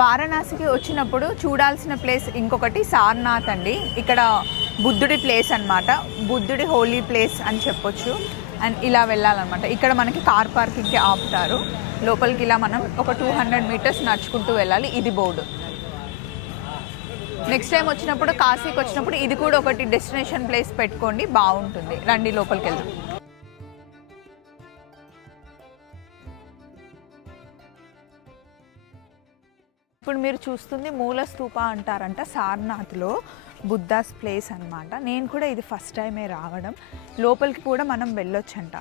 వారణాసికి వచ్చినప్పుడు చూడాల్సిన ప్లేస్ ఇంకొకటి సార్నాథ్ అండి. ఇక్కడ బుద్ధుడి ప్లేస్ అన్నమాట. బుద్ధుడి హోలీ ప్లేస్ అని చెప్పొచ్చు. అండ్ ఇలా వెళ్ళాలన్నమాట. ఇక్కడ మనకి కార్ పార్కింగ్కి ఆపుతారు. లోపలికి ఇలా మనం ఒక టూ హండ్రెడ్ మీటర్స్ నడుచుకుంటూ వెళ్ళాలి. ఇది బోర్డు. నెక్స్ట్ టైం వచ్చినప్పుడు కాశీకి వచ్చినప్పుడు ఇది కూడా ఒకటి డెస్టినేషన్ ప్లేస్ పెట్టుకోండి. బాగుంటుంది. రండి లోపలికి వెళ్దాం. ఇప్పుడు మీరు చూస్తుంది మూల స్థూప అంటారంట సార్నాథ్లో బుద్ధాస్ ప్లేస్ అన్నమాట. నేను కూడా ఇది ఫస్ట్ టైమే రావడం. లోపలికి కూడా మనం వెళ్ళొచ్చంట.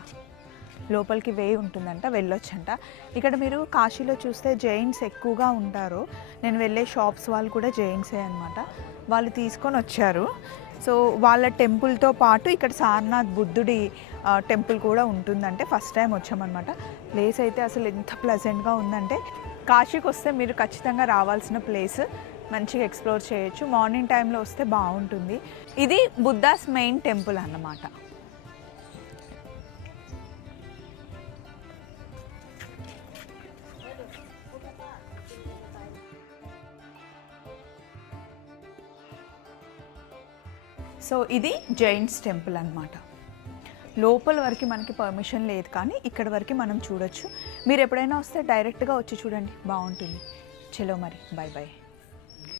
లోపలికి వే ఉంటుందంట వెళ్ళొచ్చంట. ఇక్కడ మీరు కాశీలో చూస్తే జైన్స్ ఎక్కువగా ఉంటారు. నేను వెళ్ళే షాప్స్ వాళ్ళు కూడా జైన్సే అనమాట వాళ్ళు తీసుకొని వచ్చారు. సో వాళ్ళ టెంపుల్తో పాటు ఇక్కడ సారనాథ్ బుద్ధుడి టెంపుల్ కూడా ఉంటుందంటే ఫస్ట్ టైం వచ్చామన్నమాట. ప్లేస్ అయితే అసలు ఎంత ప్లెజెంట్గా ఉందంటే కాశీకి వస్తే మీరు ఖచ్చితంగా రావాల్సిన ప్లేస్ మంచిగా ఎక్స్ప్లోర్ చేయొచ్చు. మార్నింగ్ టైంలో వస్తే బాగుంటుంది. ఇది బుద్ధాస్ మెయిన్ టెంపుల్ అన్నమాట. సో ఇది జైన్స్ టెంపుల్ అన్నమాట. లోపల వరకు మనకి పర్మిషన్ లేదు కానీ ఇక్కడ వరకు మనం చూడొచ్చు. మీరు ఎప్పుడైనా వస్తే డైరెక్ట్గా వచ్చి చూడండి. బాగుంటుంది. చలో మరి. Bye bye